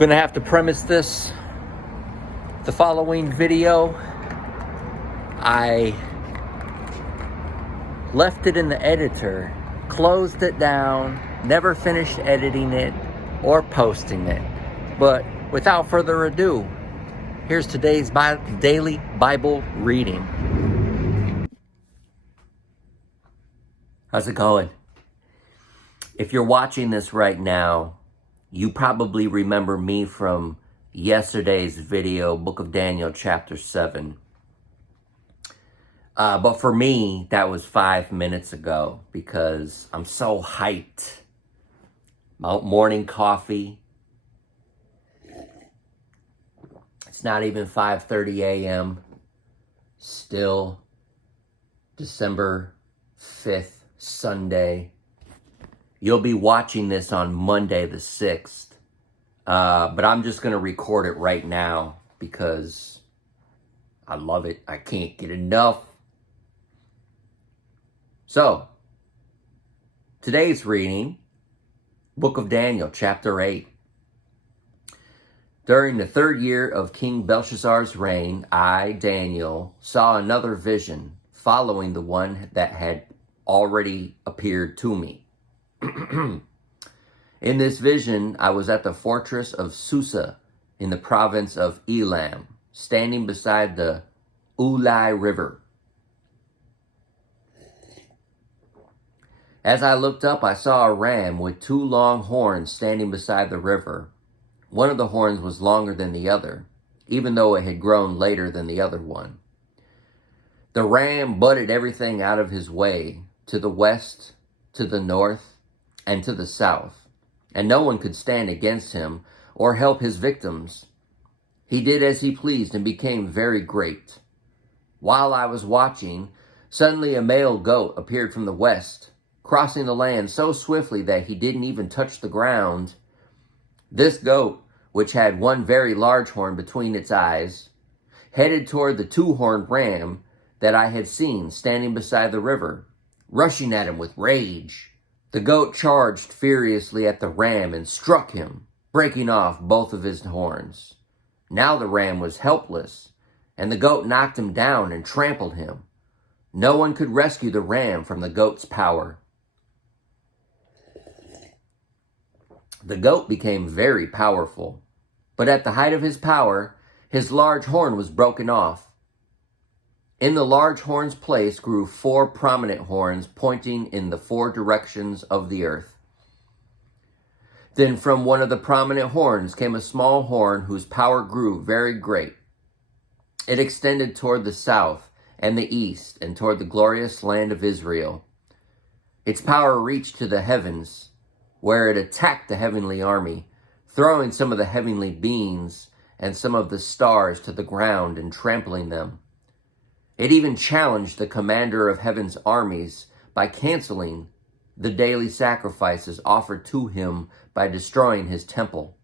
Gonna have to premise the following video. I left it in the editor, closed it down, never finished editing it or posting it. But without further ado, here's today's daily Bible reading. How's it going? If you're watching this right now, you probably remember me from yesterday's video, Book of Daniel, chapter 7. But for me, that was 5 minutes ago because I'm so hyped. Morning coffee. It's not even 5:30 a.m. Still December 5th, Sunday. You'll be watching this on Monday the 6th. But I'm just going to record it right now because I love it. I can't get enough. So, today's reading, Book of Daniel, chapter 8. During the 3rd year of King Belshazzar's reign, I, Daniel, saw another vision following the one that had already appeared to me. In this vision, I was at the fortress of Susa in the province of Elam, standing beside the Ulai River. As I looked up, I saw a ram with 2 long horns standing beside the river. One of the horns was longer than the other, even though it had grown later than the other one. The ram butted everything out of his way, to the west, to the north, and to the south, and no one could stand against him or help his victims. He did as he pleased and became very great. While I was watching, suddenly a male goat appeared from the west, crossing the land so swiftly that he didn't even touch the ground. This goat, which had one very large horn between its eyes, headed toward the 2-horned ram that I had seen standing beside the river, rushing at him with rage. The goat charged furiously at the ram and struck him, breaking off both of his horns. Now the ram was helpless, and the goat knocked him down and trampled him. No one could rescue the ram from the goat's power. The goat became very powerful, but at the height of his power, his large horn was broken off. In the large horn's place grew 4 prominent horns pointing in the 4 directions of the earth. Then from one of the prominent horns came a small horn whose power grew very great. It extended toward the south and the east and toward the glorious land of Israel. Its power reached to the heavens, where it attacked the heavenly army, throwing some of the heavenly beings and some of the stars to the ground and trampling them. It even challenged the commander of heaven's armies by canceling the daily sacrifices offered to him by destroying his temple.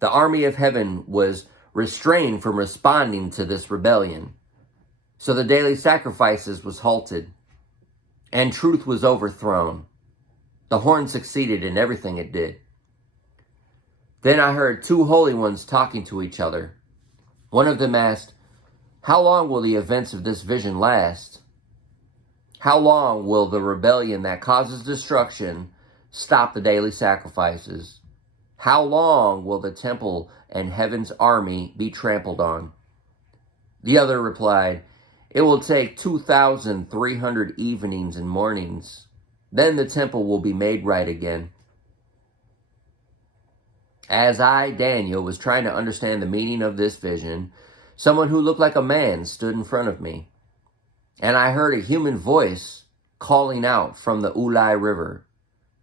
The army of heaven was restrained from responding to this rebellion, so the daily sacrifices was halted, and truth was overthrown. The horn succeeded in everything it did. Then I heard 2 holy ones talking to each other. One of them asked, "How long will the events of this vision last? How long will the rebellion that causes destruction stop the daily sacrifices? How long will the temple and heaven's army be trampled on?" The other replied, "It will take 2,300 evenings and mornings. Then the temple will be made right again." As I, Daniel, was trying to understand the meaning of this vision, someone who looked like a man stood in front of me, and I heard a human voice calling out from the Ulai River,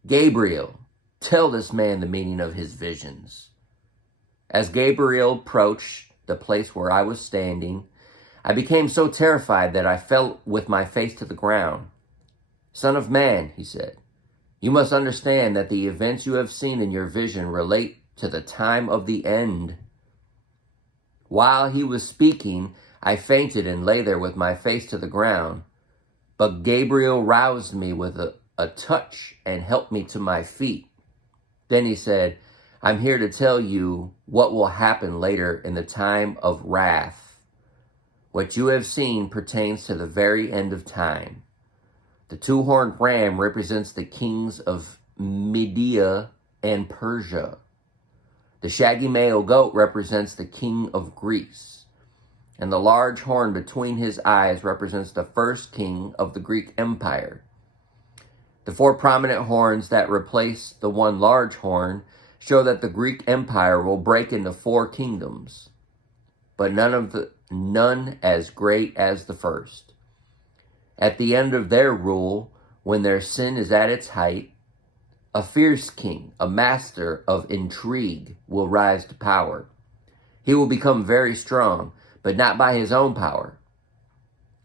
"Gabriel, tell this man the meaning of his visions." As Gabriel approached the place where I was standing, I became so terrified that I fell with my face to the ground. "Son of man," he said, "you must understand that the events you have seen in your vision relate to the time of the end." While he was speaking, I fainted and lay there with my face to the ground. But Gabriel roused me with a touch and helped me to my feet. Then he said, I'm here to tell you what will happen later in the time of wrath. What you have seen pertains to the very end of time. The two-horned ram represents the kings of Media and Persia. The shaggy male goat represents the king of Greece. And the large horn between his eyes represents the first king of the Greek Empire. The four prominent horns that replace the one large horn show that the Greek Empire will break into four kingdoms, but none as great as the first. At the end of their rule, when their sin is at its height, a fierce king, a master of intrigue, will rise to power. He will become very strong, but not by his own power.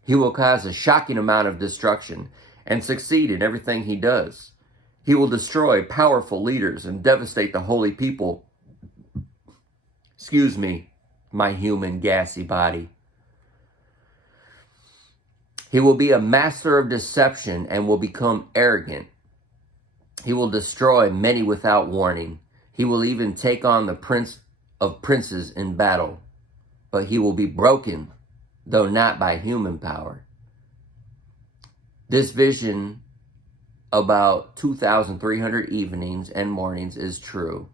He will cause a shocking amount of destruction and succeed in everything he does. He will destroy powerful leaders and devastate the holy people. Excuse me, my human gassy body. He will be a master of deception and will become arrogant. He will destroy many without warning. He will even take on the prince of princes in battle. But he will be broken, though not by human power. This vision about 2,300 evenings and mornings is true.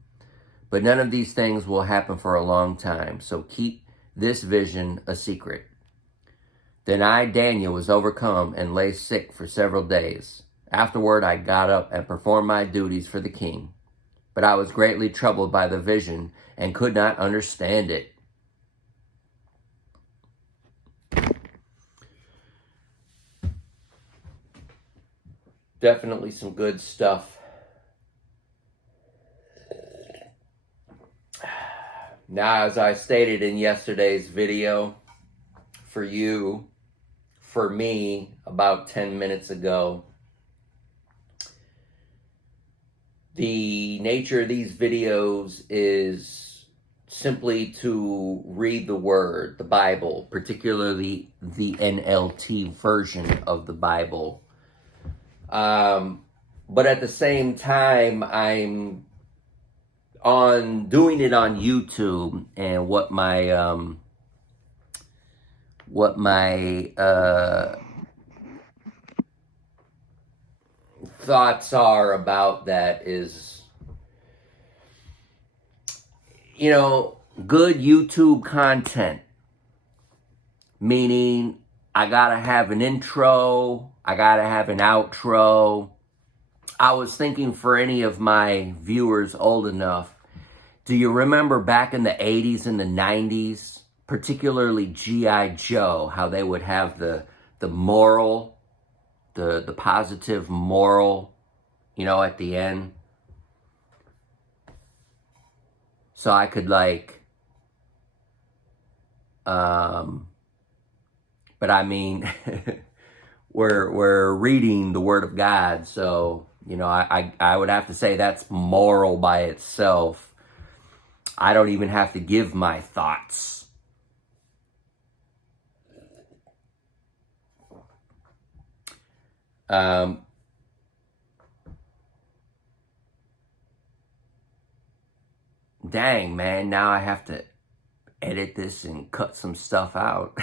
But none of these things will happen for a long time, so keep this vision a secret. Then I, Daniel, was overcome and lay sick for several days. Afterward, I got up and performed my duties for the king. But I was greatly troubled by the vision and could not understand it. Definitely some good stuff. Now, as I stated in yesterday's video, for you, for me, about 10 minutes ago, the nature of these videos is simply to read the Word, the Bible, particularly the NLT version of the Bible. But at the same time, I'm doing it on YouTube, and what my thoughts are about that is, good YouTube content, meaning I gotta have an intro, I gotta have an outro. I was thinking for any of my viewers old enough, do you remember back in the 80s and the 90s, particularly G.I. Joe, how they would have the moral, the positive moral, at the end? So I could but I mean, we're reading the Word of God, so, I would have to say that's moral by itself. I don't even have to give my thoughts. Dang, man, now I have to edit this and cut some stuff out.